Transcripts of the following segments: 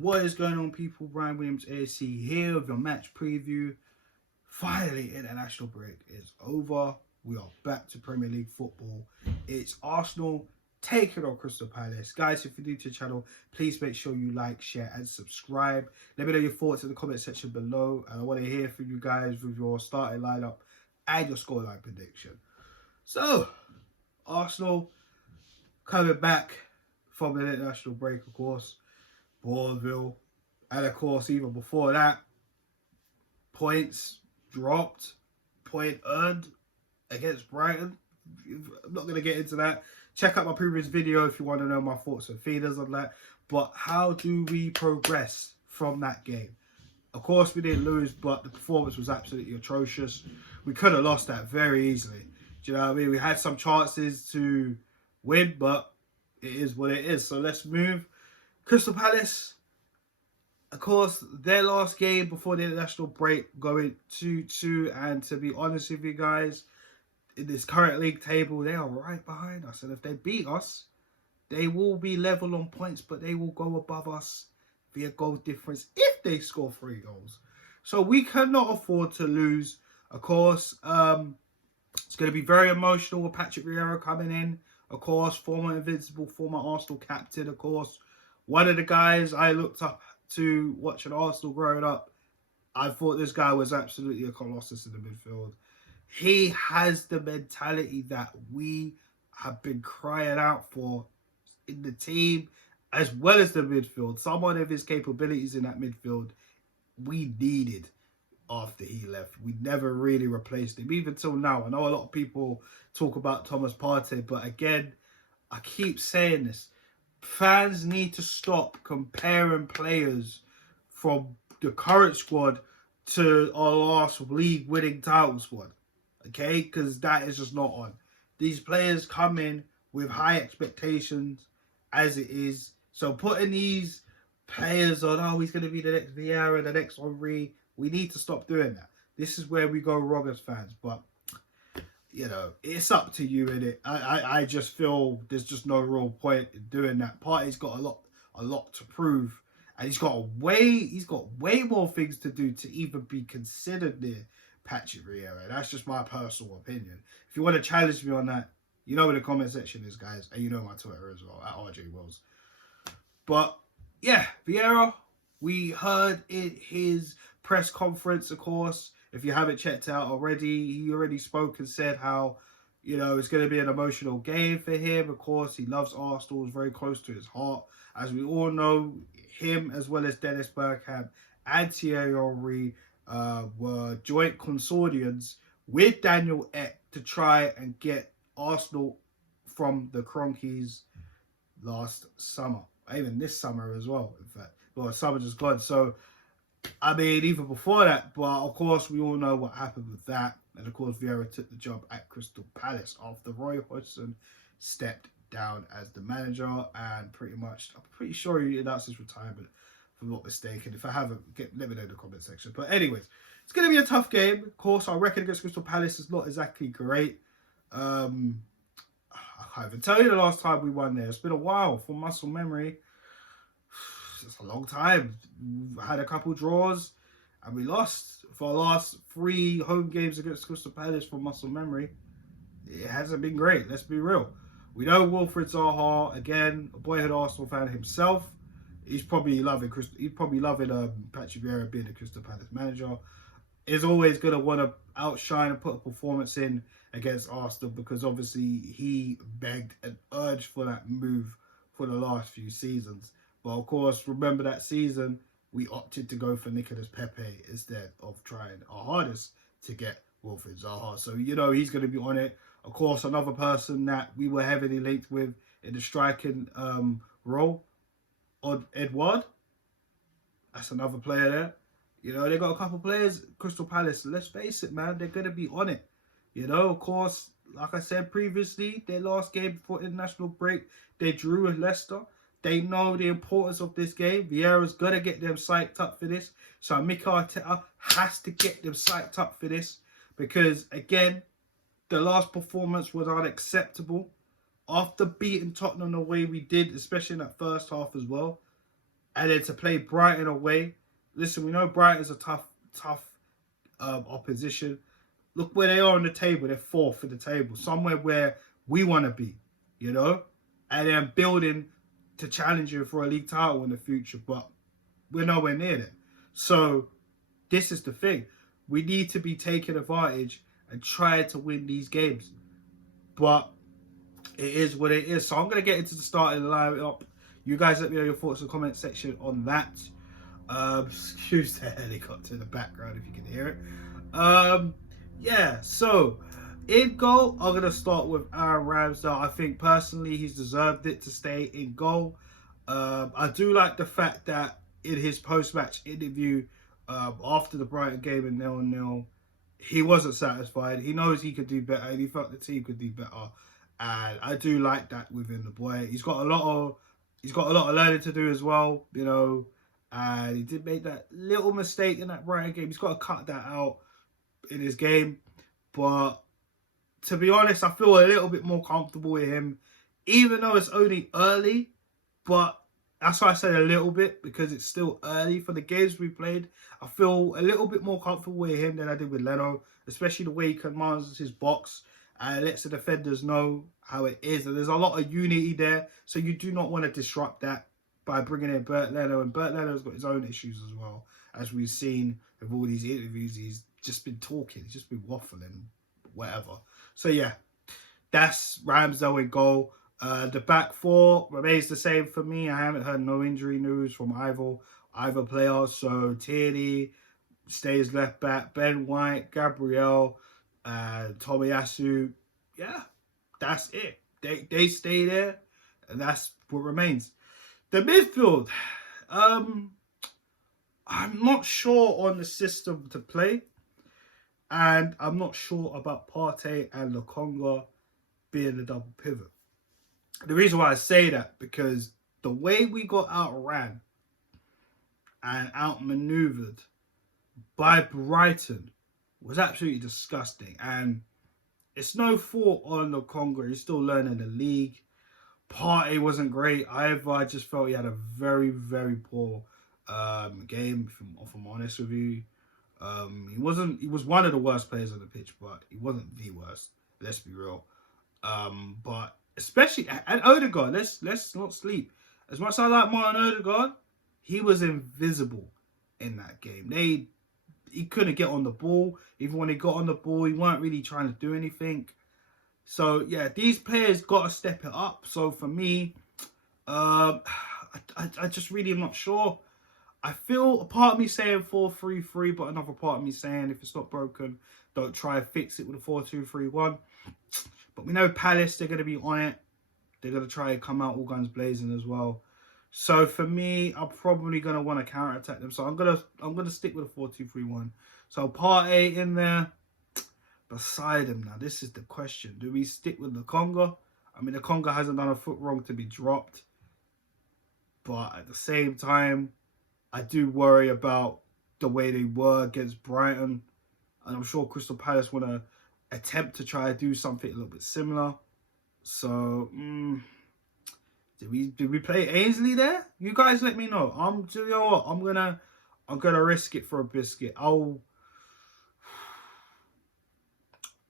What is going on, people? Brian Williams AC here with your match preview. Finally, international break is over. We are back to Premier League football. It's Arsenal taking on Crystal Palace. Guys, if you're new to the channel, please make sure you like, share and subscribe. Let me know your thoughts in the comment section below. And I want to hear from you guys with your starting lineup and your scoreline prediction. So, Arsenal coming back from the international break, of course. Bournemouth, and of course, even before that, points dropped, point earned against Brighton. I'm not going to get into that. Check out my previous video if you want to know my thoughts and feelings on that. But how do we progress from that game? Of course, we didn't lose, but the performance was absolutely atrocious. We could have lost that very easily. Do you know what I mean? We had some chances to win, but it is what it is. So let's move. Crystal Palace, of course, their last game before the international break going 2-2. And to be honest with you guys, in this current league table, they are right behind us. And if they beat us, they will be level on points, but they will go above us via goal difference if they score 3 goals. So we cannot afford to lose. Of course, it's going to be very emotional with Patrick Vieria coming in. Of course, former Invincible, former Arsenal captain, of course. One of the guys I looked up to watching Arsenal growing up, I thought this guy was absolutely a colossus in the midfield. He has the mentality that we have been crying out for in the team as well as the midfield. Someone of his capabilities in that midfield we needed after he left. We never really replaced him, even till now. I know a lot of people talk about Thomas Partey, but again, I keep saying this. Fans need to stop comparing players from the current squad to our last league-winning title squad, okay? Because that is just not on. These players come in with high expectations as it is. So putting these players on, oh, he's going to be the next Vieira, the next Henry, we need to stop doing that. This is where we go wrong as fans, but you know, it's up to you, innit? I just feel there's just no real point in doing that. Partey's got a lot to prove, and he's got way more things to do to even be considered near Patrick Vieira. That's just my personal opinion. If you want to challenge me on that, you know where the comment section is, guys, and you know my Twitter as well, at RJ Wills. But yeah, Vieira, we heard in his press conference, of course. If you haven't checked out already, he already spoke and said how, you know, it's going to be an emotional game for him. Of course, he loves Arsenal. It's very close to his heart. As we all know, him as well as Dennis Bergkamp and Thierry Henry were joint consortiums with Daniel Ek to try and get Arsenal from the Cronkies last summer. Even this summer as well, in fact. Well, summer just gone. So, I mean, even before that, but of course, we all know what happened with that. And of course, Vieira took the job at Crystal Palace after Roy Hodgson stepped down as the manager. And pretty much, I'm pretty sure he announced his retirement, if I'm not mistaken. If I haven't, let me know in the comment section. But anyways, it's going to be a tough game. Of course, our record against Crystal Palace is not exactly great. I can't even tell you the last time we won there. It's been a while from muscle memory. It's a long time. We've had a couple draws and we lost. For our last 3 home games against Crystal Palace from muscle memory, it hasn't been great. Let's be real. We know Wilfried Zaha, again, a boyhood Arsenal fan himself. He's probably loving Patrick Vieira being the Crystal Palace manager. Is always going to want to outshine and put a performance in against Arsenal because obviously he begged and urged for that move for the last few seasons. But of course, remember that season, we opted to go for Nicolas Pepe instead of trying our hardest to get Wilfried Zaha. So, you know, he's going to be on it. Of course, another person that we were heavily linked with in the striking role, Edouard. That's another player there. You know, they got a couple players, Crystal Palace. Let's face it, man, they're going to be on it. You know, of course, like I said previously, their last game before international break, they drew with Leicester. They know the importance of this game. Vieira's going to get them psyched up for this. So Mikel Arteta has to get them psyched up for this. Because, again, the last performance was unacceptable. After beating Tottenham the way we did, especially in that first half as well, and then to play Brighton away. Listen, we know Brighton's a tough opposition. Look where they are on the table. They're fourth in the table, somewhere where we want to be, you know, and then building to challenge you for a league title in the future. But we're nowhere near them. So this is the thing. We need to be taking advantage and trying to win these games. But it is what it is. So I'm going to get into the starting lineup. You guys let me know your thoughts in the comment section on that. Excuse the helicopter in the background if you can hear it. Yeah, so in goal, I'm going to start with Aaron Ramsdale. I think personally he's deserved it to stay in goal. I do like the fact that in his post-match interview after the Brighton game in 0-0, he wasn't satisfied. He knows he could do better, and he felt the team could do better. And I do like that within the boy. He's got a lot of learning to do as well, you know. And he did make that little mistake in that Brighton game. He's got to cut that out in his game. But to be honest, I feel a little bit more comfortable with him, even though it's only early. But that's why I said a little bit, because it's still early for the games we played. I feel a little bit more comfortable with him than I did with Leno, especially the way he commands his box and lets the defenders know how it is. And there's a lot of unity there, so you do not want to disrupt that by bringing in Bert Leno. And Bert Leno's got his own issues as well. As we've seen with all these interviews, he's just been talking. He's just been waffling, whatever. So yeah, that's Ramsdale in goal. The back four remains the same for me. I haven't heard no injury news from either player. So Tierney stays left back. Ben White, Gabriel, Tomiyasu. Yeah, that's it. They stay there, and that's what remains. The midfield. I'm not sure on the system to play, and I'm not sure about Partey and Lokonga being the double pivot. The reason why I say that, because the way we got outran and outmaneuvered by Brighton was absolutely disgusting. And it's no fault on Lokonga. He's still learning the league. Partey wasn't great either. I just felt he had a very, very poor game, if I'm honest with you. He was one of the worst players on the pitch, but he wasn't the worst. Let's be real. But especially, and Odegaard, let's not sleep. As much as I like Martin Odegaard, he was invisible in that game. He couldn't get on the ball. Even when he got on the ball, he weren't really trying to do anything. So yeah, these players got to step it up. So for me, I just really am not sure. I feel a part of me saying 4-3-3, but another part of me saying if it's not broken, don't try and fix it with a 4-2-3-1. But we know Palace, they're going to be on it. They're going to try and come out all guns blazing as well. So for me, I'm probably going to want to counter-attack them. So I'm going to stick with a 4-2-3-1. So Partey in there. Beside him now, this is the question. Do we stick with the Conga? I mean, the Conga hasn't done a foot wrong to be dropped. But at the same time, I do worry about the way they were against Brighton. And I'm sure Crystal Palace want to attempt to try to do something a little bit similar. So, did we play Ainsley there? You guys let me know. You know what? I'm gonna risk it for a biscuit.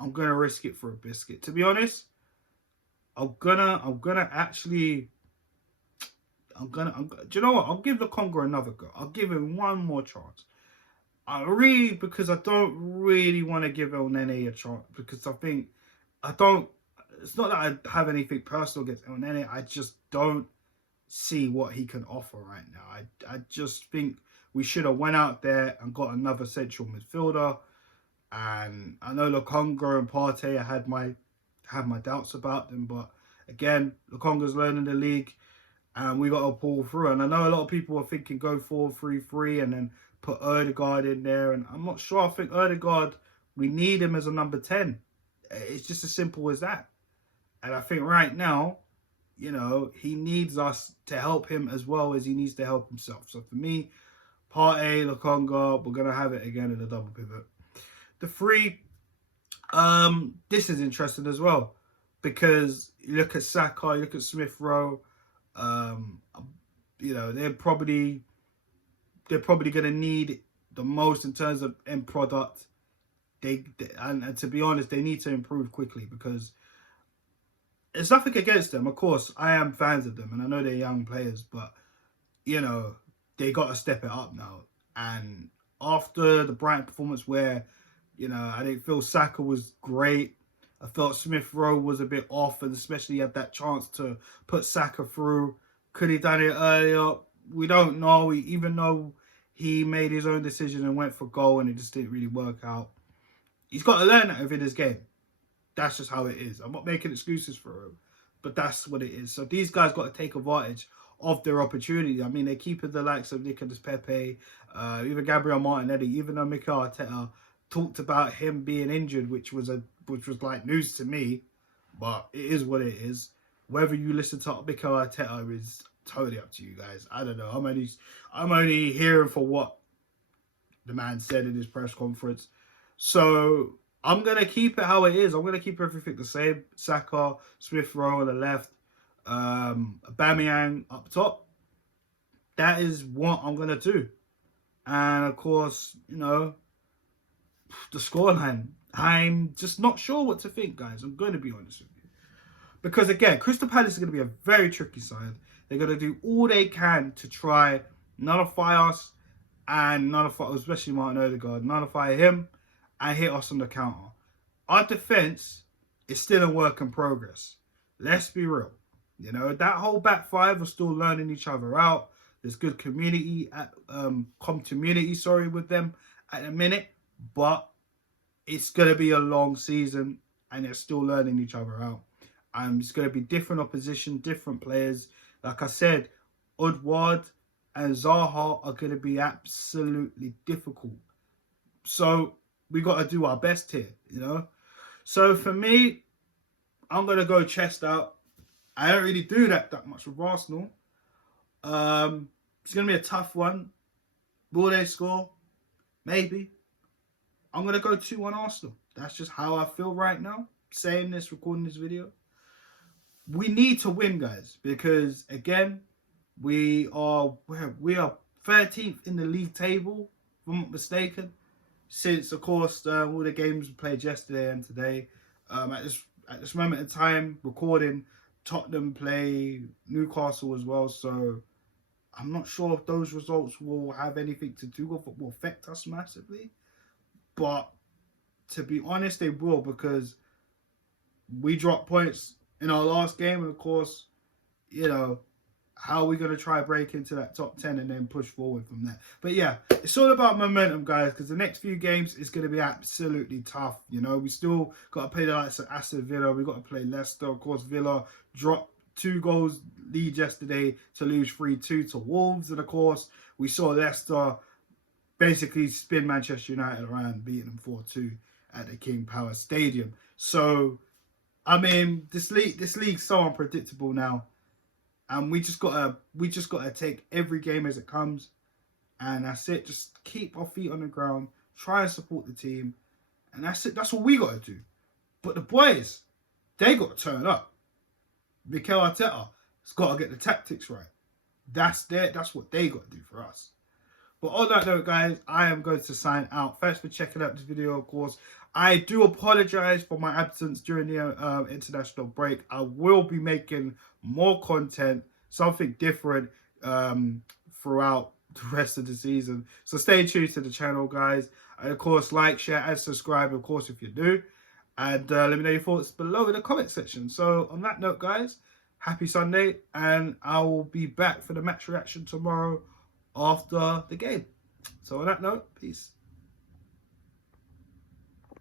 I'm gonna risk it for a biscuit. To be honest, do you know what? I'll give the Congo another go. I'll give him one more chance. Because I don't really want to give El Nene a chance, because it's not that I have anything personal against El Nene. I just don't see what he can offer right now. I just think we should have went out there and got another central midfielder. And I know Lokonga and Partey, I had my doubts about them, but again, Lokonga's learning the league, and we got to pull through. And I know a lot of people are thinking go 4-3-3 and then put Odegaard in there, and I'm not sure. I think Odegaard, we need him as a number 10. It's just as simple as that. And I think right now, you know, he needs us to help him as well as he needs to help himself. So for me, Partey, Lokonga, we're going to have it again in a double pivot. The three, this is interesting as well, because you look at Saka, you look at Smith Rowe. you know, they're probably going to need the most in terms of end product. And to be honest, they need to improve quickly, because it's nothing against them. Of course, I am fans of them, and I know they're young players, but you know, they got to step it up now. And after the Brighton performance, where you know, I didn't feel Saka was great. I felt Smith Rowe was a bit off, and especially had that chance to put Saka through. Could he done it earlier? We don't know. Even though he made his own decision and went for goal, and it just didn't really work out. He's got to learn that within his game. That's just how it is. I'm not making excuses for him, but that's what it is. So these guys got to take advantage of their opportunity. I mean, they're keeping the likes of Nicolas Pepe, even Gabriel Martinelli, even though Mikel Arteta talked about him being injured, which was like news to me, but it is what it is. Whether you listen to Mikel Arteta is totally up to you guys. I don't know. I'm only hearing for what the man said in his press conference. So I'm gonna keep it how it is. I'm gonna keep everything the same. Saka, Smith Rowe on the left, Aubameyang up top. That is what I'm gonna do. And of course, you know, the scoreline. I'm just not sure what to think, guys. I'm going to be honest with you. Because again, Crystal Palace is going to be a very tricky side. They're going to do all they can to try nullify us and nullify, especially Martin Odegaard, nullify him and hit us on the counter. Our defence is still a work in progress. Let's be real. You know, that whole back five are still learning each other out. There's good community with them at the minute, but it's going to be a long season and they're still learning each other out. It's going to be different opposition, different players. Like I said, Woodward and Zaha are going to be absolutely difficult. So we got to do our best here, you know. So for me, I'm going to go chest out. I don't really do that much with Arsenal. It's going to be a tough one. Will they score? Maybe. I'm going to go 2-1 Arsenal. That's just how I feel right now. Saying this, recording this video. We need to win, guys. Because, again, we are 13th in the league table, if I'm not mistaken. Since, of course, all the games we played yesterday and today. At this moment in time, recording, Tottenham play Newcastle as well. So I'm not sure if those results will have anything to do with it, will affect us massively. But to be honest, they will, because we dropped points in our last game. And of course, you know, how are we going to try break into that top 10 and then push forward from there? But yeah, it's all about momentum, guys, because the next few games is going to be absolutely tough. You know, we still got to play the likes of Aston Villa. We got to play Leicester. Of course, Villa dropped 2 goals lead yesterday to lose 3-2 to Wolves. And of course, we saw Leicester basically spin Manchester United around, beating them 4-2 at the King Power Stadium. So, I mean, this league's so unpredictable now, and we just gotta take every game as it comes, and that's it. Just keep our feet on the ground, try and support the team, and that's it. That's what we gotta do. But the boys, they gotta turn up. Mikel Arteta has got to get the tactics right. That's what they got to do for us. But on that note, guys, I am going to sign out. Thanks for checking out this video, of course. I do apologize for my absence during the international break. I will be making more content, something different throughout the rest of the season. So stay tuned to the channel, guys. And of course, like, share, and subscribe, of course, if you're new. And let me know your thoughts below in the comment section. So on that note, guys, happy Sunday. And I will be back for the match reaction tomorrow after the game. So on that note, peace.